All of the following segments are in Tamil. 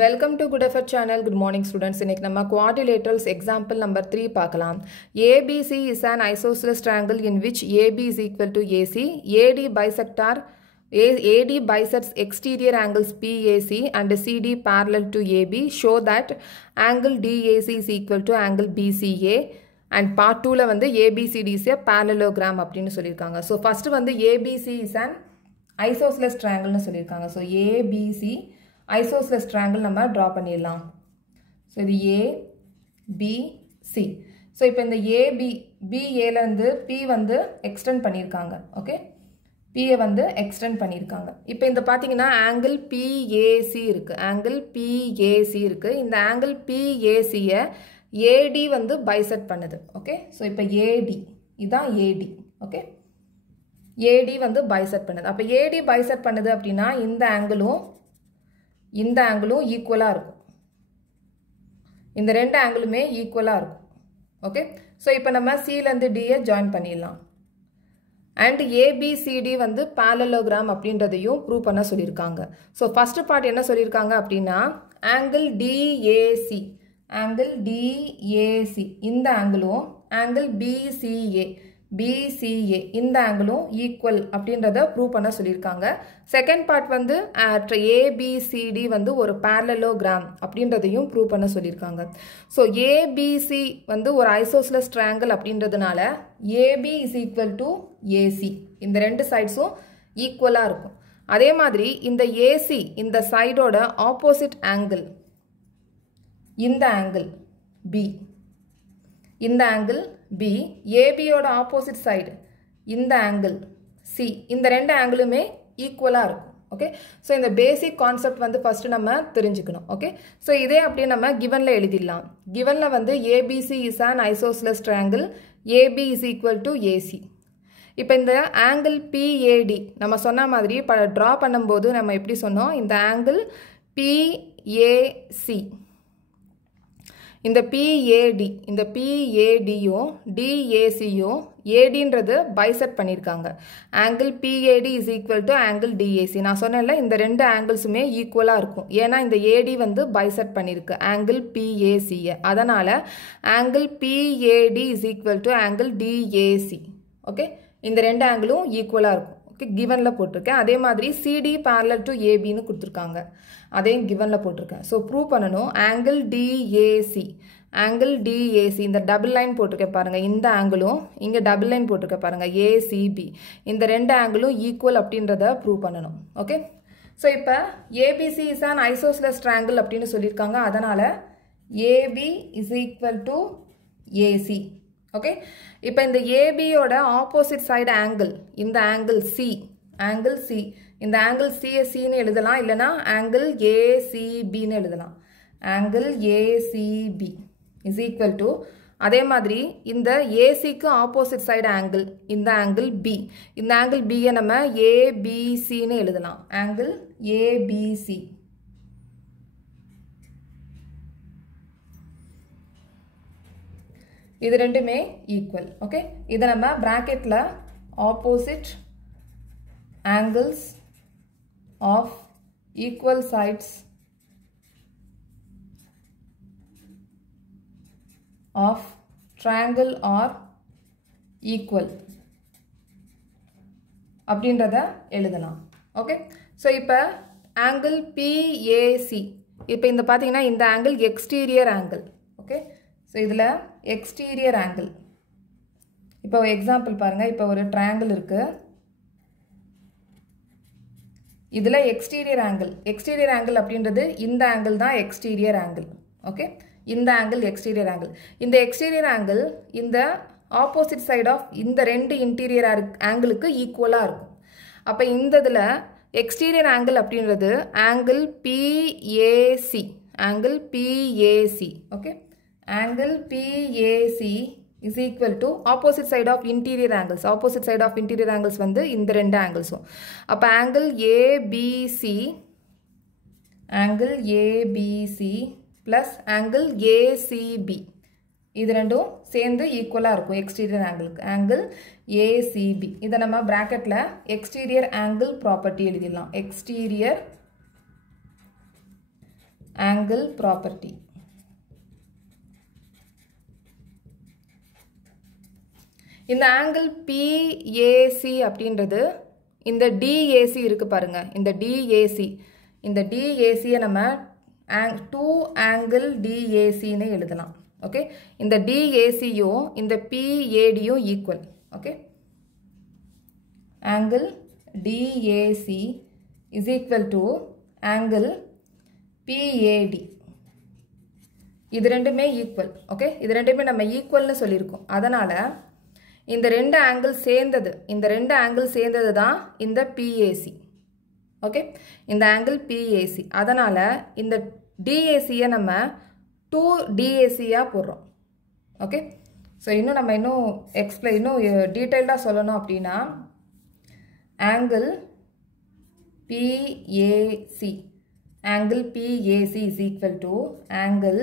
Welcome to Good Effort channel. Good morning students. இன்னைக்கு நம்ம quadrilaterals example number 3 பார்க்கலாம். ABC is an isosceles triangle in which AB is equal to AC. AD bisects exterior angles PAC and CD parallel to AB. Show that angle DAC is equal to angle BCA. And part 2ல வந்து ABCD is a parallelogram அப்படினு சொல்லிருக்காங்க. So first வந்து ABC is an isosceles triangle னு சொல்லிருக்காங்க. So ABC isosceles triangle நம்ம draw பண்ணிடலாம். So இது A, B, C. So இப்போ இந்த AB, BAல வந்து P வந்து extend பண்ணிருக்காங்க. Okay? P வந்து extend பண்ணிருக்காங்க. இப்போ இந்த பாத்தீங்கன்னா angle PAC இருக்கு. Angle PAC இருக்கு. இந்த angle PAC AD வந்து bisect பண்ணுது. Okay? So இப்போ AD. இதான் AD. Okay? AD வந்து bisect பண்ணுது. அப்போ AD bisect பண்ணுது அப்படின்னா இந்த ஆங்கிளும் ஈக்குவலா இருக்கும். இந்த ரெண்டு ஆங்கிளுமே ஈக்குவலா இருக்கும். ஓகே? சோ இப்போ நம்ம C ல இருந்து D ஜாயின் பண்ணிடலாம். and ABCD வந்து parallelogram அப்படின்றதையும் ப்ரூவ் பண்ண சொல்லிருக்காங்க. சோ ஃபர்ஸ்ட் பார்ட் என்ன சொல்லிருக்காங்க அப்படினா angle DAC இந்த ஆங்கிளும் angle BCA இந்த ஆங்கிளும் ஈக்குவல் அப்படின்றத ப்ரூவ் பண்ண சொல்லிருக்காங்க. செகண்ட் பார்ட் வந்து ABCD வந்து ஒரு parallelogram அப்படின்றதையும் ப்ரூவ் பண்ண சொல்லிருக்காங்க. சோ ABC வந்து ஒரு isosceles triangle அப்படின்றதுனால AB is equal to AC. இந்த ரெண்டு சைட்ஸும் ஈக்குவலா இருக்கும். அதே மாதிரி இந்த AC இந்த சைடோட ஆப்போசிட் ஆங்கிள் இந்த ஆங்கிள் B. இந்த ஆங்கிள் B, AB யோட ஆப்போசிட் சைடு இந்த ஆங்கிள் C. இந்த ரெண்டு ஆங்கிளுமே ஈக்குவலா இருக்கும். ஓகே? சோ இந்த பேசிக் கான்செப்ட் வந்து ஃபர்ஸ்ட் நம்ம தெரிஞ்சுக்கணும். ஓகே? சோ இதே அப்படியே நம்ம givenல எழுதிடலாம். givenல வந்து ABC is an isosceles triangle. AB is equal to AC. இப்போ இந்த ஆங்கிள் PAD நம்ம சொன்ன மாதிரி டிரா பண்ணும்போது நம்ம எப்படி சொன்னோம்? இந்த ஆங்கிள் PAC இந்த PADயும் DACயும் ADன்றது பைசெக்ட் பண்ணிருக்காங்க. angle PAD is equal to angle DAC. நான் சொன்னேன்ல இந்த ரெண்டு ஆங்கிள்ஸுமே ஈக்குவலா இருக்கும். ஏன்னா இந்த AD வந்து பைசெக்ட் பண்ணிருக்கு angle PAC. அதனால angle PAD is equal to angle DAC. Okay? இந்த ரெண்டு ஆங்கிளும் ஈக்குவலா இருக்கும். ஓகே? givenல போட்டுருக்கேன். அதே மாதிரி CD parallel to AB னு கொடுத்திருக்காங்க. அதையும் givenல போட்டிருக்கேன். சோ ப்ரூவ் பண்ணனும் angle DAC இந்த டபுள் லைன் போட்டிருக்கேன் பாருங்க. இந்த ஆங்கிளும் இங்க டபுள் லைன் போட்டிருக்கேன் பாருங்க ACB. இந்த ரெண்டு ஆங்கிளும் ஈக்குவல் அப்படின்றத ப்ரூவ் பண்ணனும். ஓகே? சோ இப்போ ABC is an isosceles triangle அப்படினு சொல்லிருக்காங்க. அதனால AB is equal to AC. Okay? இப்போ இந்த AB யோட ஆப்போசிட் சைடு ஆங்கிள் இந்த ஆங்கிள் C இந்த ஆங்கிள் CSC னு எழுதலாம். இல்லனா ஆங்கிள் ACB னு எழுதலாம். Angle ACB is equal to அதே மாதிரி இந்த AC க்கு ஆப்போசிட் சைடு ஆங்கிள் இந்த ஆங்கிள் B. இந்த ஆங்கிள் B நம்ம ABC னு எழுதலாம். Angle ABC. இது ரெண்டுமே ஈக்குவல். ஓகே? இத நம்ம பிராக்கெட்ல opposite angles of equal sides of triangle are equal அப்படின்றத எழுதலாம். ஓகே? சோ இப்போ angle PAC இப்போ இந்த பாத்தீங்கன்னா இந்த angle exterior angle. Okay? So இதுல எக்ஸ்டீரியர் ஆங்கிள். இப்போ எக்ஸாம்பிள் பாருங்க. இப்போ ஒரு ட்ரையாங்கிள் இருக்கு. இதுல எக்ஸ்டீரியர் ஆங்கிள் அப்படின்றது இந்த ஆங்கிள் தான் எக்ஸ்டீரியர் ஆங்கிள். ஓகே? இந்த ஆங்கிள் எக்ஸ்டீரியர் ஆங்கிள். இந்த எக்ஸ்டீரியர் ஆங்கிள் இந்த ஆப்போசிட் சைடு ஆஃப் இந்த ரெண்டு இன்டீரியர் ஆங்கிளுக்கு ஈக்குவலா இருக்கும். அப்ப இந்த இதுல எக்ஸ்டீரியர் ஆங்கிள் அப்படின்றது angle PAC. Okay? Angle PAC is equal to opposite side of interior angles. Opposite side of interior angles வந்து இந்த ரெண்டு ஆங்கிள்ஸும். அப்ப angle ABC plus angle ACB இது ரெண்டும் சேர்ந்து ஈக்குவலா இருக்கும் எக்ஸ்டீரியர் ஆங்கிளுக்கு. angle ACB இத நம்ம பிராக்கெட்ல எக்ஸ்டீரியர் ஆங்கிள் ப்ராப்பர்ட்டி எழுதிடலாம். Exterior angle property. இந்த angle PAC அப்படின்றது இந்த DAC இருக்கு பாருங்க, இந்த DAC, இந்த DAC நம்ம 2 angle DAC னு எழுதலாம். ஓகே, இந்த DAC யும் இந்த PAD யும் equal. Okay, angle DAC is equal to angle PAD. இது ரெண்டுமே ஈக்குவல். ஓகே, இது ரெண்டுமே நம்ம ஈக்குவல்னு சொல்லியிருக்கோம். அதனால இந்த ரெண்டு ஆங்கிள் சேர்ந்தது, இந்த ரெண்டு ஆங்கிள் சேர்ந்தது தான் இந்த PAC. ஓகே, இந்த ஆங்கிள் PAC. அதனால இந்த DAC-யை நம்ம 2DAC-யா போடுறோம். ஓகே, ஸோ இன்னும் நம்ம இன்னும் டீட்டெயில்டாக சொல்லணும் அப்படின்னா angle PAC, angle PAC is equal to angle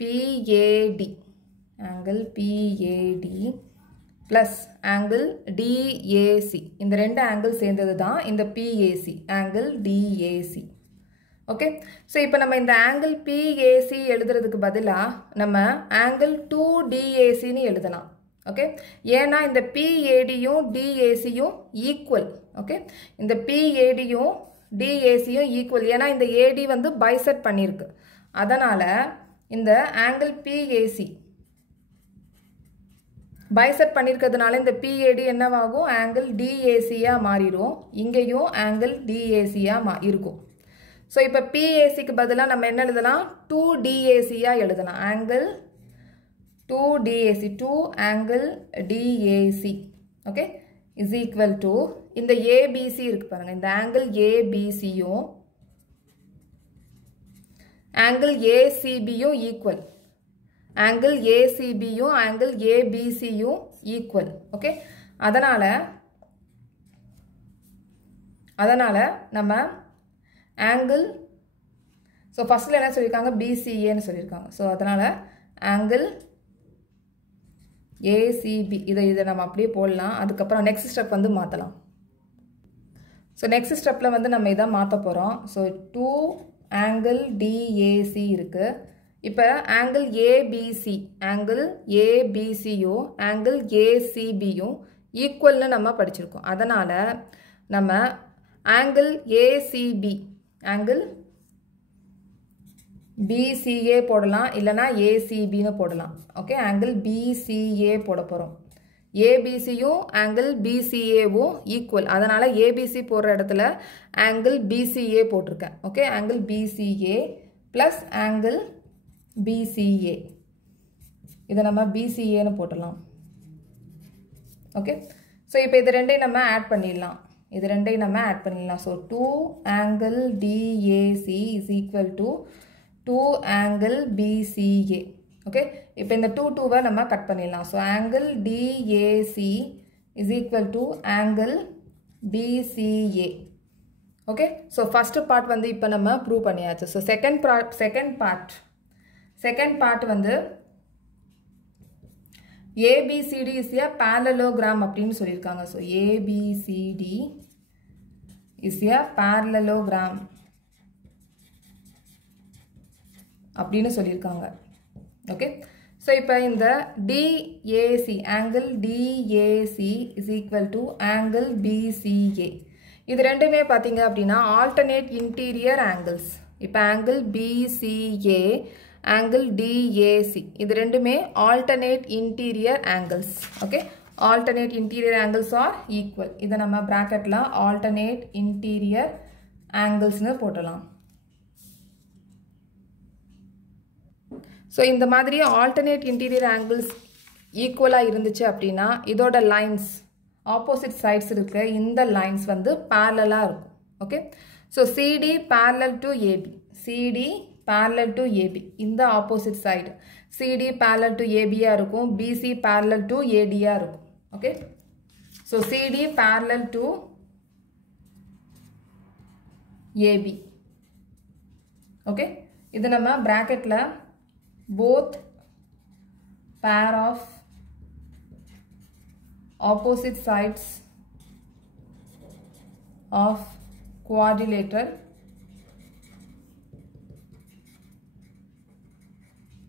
PAD, angle PAD plus angle DAC. இந்த ரெண்டு angle சேர்ந்தது தான் இந்த PAC, angle DAC. Okay, so இப்போ நம்ம இந்த angle PAC எழுதுறதுக்கு பதிலாக நம்ம angle 2DAC-னு எழுதலாம். ஓகே, ஏன்னா இந்த PAD-யும் DAC-யும் ஈக்குவல். ஓகே, இந்த PAD-யும் DAC-யும் ஈக்குவல், ஏன்னா இந்த AD வந்து பைசெட் பண்ணியிருக்கு. அதனால் இந்த ஆங்கிள் PAC பைசெட் பண்ணியிருக்கிறதுனால இந்த PAD என்னவாகும், ஆங்கிள் DAC-யாக மாறிடும். இங்கேயும் ஆங்கிள் DAC-யாக இருக்கும். ஸோ இப்போ PAC-க்கு பதிலாக நம்ம என்ன எழுதலாம், 2DAC-யாக எழுதலாம். Angle 2DAC, 2 angle DAC. Okay, is equal to இந்த ABC இருக்கு பாருங்க, இந்த ஆங்கிள் ABC-யும் ஆங்கிள் ACB-யும் ஈக்குவல். ஆங்கிள் ACB-யும் ஆங்கிள் ABC-யும் ஈக்குவல். ஓகே, அதனால நம்ம ஆங்கிள், ஸோ ஃபர்ஸ்ட்ல என்ன சொல்லியிருக்காங்க, BCAன்னு சொல்லியிருக்காங்க. ஸோ அதனால ஆங்கிள் ACB இதை நம்ம அப்படியே போடலாம். அதுக்கப்புறம் நெக்ஸ்ட் ஸ்டெப் வந்து மாற்றலாம். ஸோ நெக்ஸ்ட் ஸ்டெப்பில் வந்து நம்ம இதை மாற்ற போகிறோம். ஸோ 2 angle DAC இருக்குது. இப்போ ஆங்கிள் ABC, ஆங்கிள் ABCயும் ஆங்கிள் ACBயும் ஈக்குவல்னு நம்ம படிச்சிருக்கோம். அதனால் நம்ம ஆங்கிள் ACB, ஆங்கிள் BCA போடலாம், இல்லைனா ACBன்னு போடலாம். ஓகே, ஆங்கிள் BCA போட போகிறோம். ABCயும் ஆங்கிள் BCAவும் ஈக்குவல். அதனால் ABC போடுற இடத்துல ஆங்கிள் BCA போட்டிருக்கேன். Okay, angle BCA plus angle BCA, இதை நம்ம BCAன்னு போட்டலாம். ஓகே, ஸோ இப்போ இது ரெண்டையும் நம்ம ஆட் பண்ணிடலாம். So 2 angle DAC is equal to 2 angle BCA. Okay, இப்போ இந்த 2 நம்ம கட் பண்ணிடலாம். So angle DAC is equal to angle BCA. Okay, so first part வந்து இப்போ நம்ம ப்ரூவ் பண்ணியாச்சு. ஸோ செகண்ட் பார்ட் வந்து ABCD is a parallelogram அப்படின்னு சொல்லியிருக்காங்க. So ABCD is a parallelogram அப்படின்னு சொல்லியிருக்காங்க. ஓகே, ஸோ இப்போ இந்த DAC, angle DAC is equal to angle BCA. இது ரெண்டுமே பார்த்தீங்க அப்படின்னா ஆல்டர்னேட் இன்டீரியர் ஆங்கிள்ஸ். இப்போ ஆங்கிள் BCA, ஆங்கிள் DAC இது ரெண்டுமே alternate interior angles. Okay, alternate interior angles are equal. இதை நம்ம bracketல alternate interior angles னு போடலாம். So இந்த மாதிரி alternate interior angles equal-ஆ இருந்துச்சு அப்படின்னா இதோட lines opposite sides இருக்க இந்த lines வந்து parallel-ஆ இருக்கும். Okay? So CD parallel to AB. CD parallel to AB. இந்த opposite side. CD parallel to AB-ஆ இருக்கும். BC parallel to AD-ஆ இருக்கும். Okay? So CD parallel to AB. Okay? இது நம்ம bracketல both pair of opposite sides of quadrilateral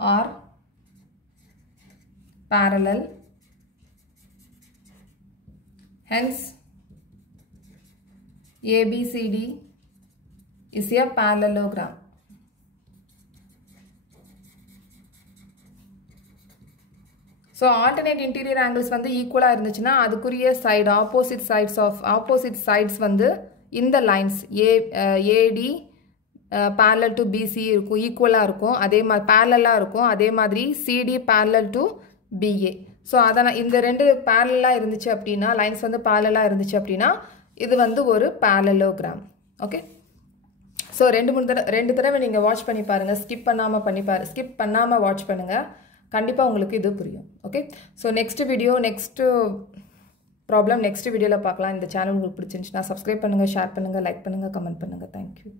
are parallel. Hence, ABCD is a parallelogram. So, alternate interior angles வந்து ஈக்குவலாக இருந்துச்சுன்னா அதுக்குரிய சைடு ஆப்போசிட் சைட்ஸ் வந்து இந்த lines AD parallel to BC இருக்கும், ஈக்குவலாக இருக்கும், அதே மாதிரி parallel-ஆக இருக்கும், அதே மாதிரி CD parallel to BA. So அதனால் இந்த ரெண்டு parallel-ஆக இருந்துச்சு அப்படின்னா, லைன்ஸ் வந்து parallel-ஆக இருந்துச்சு அப்படின்னா இது வந்து ஒரு parallelogram. ஓகே, ஸோ ரெண்டு தடவை நீங்கள் வாட்ச் பண்ணி பாருங்கள், ஸ்கிப் பண்ணாமல் வாட்ச் பண்ணுங்கள், கண்டிப்பாக உங்களுக்கு இது புரியும். Okay, so next problem next வீடியோவில் பார்க்கலாம். இந்த சேனல் உங்களுக்கு பிடிச்சிருந்துச்சுன்னா சப்ஸ்கிரைப் பண்ணுங்கள், ஷேர் பண்ணுங்கள், லைக் பண்ணுங்கள், கமெண்ட் பண்ணுங்கள். தேங்க்யூ.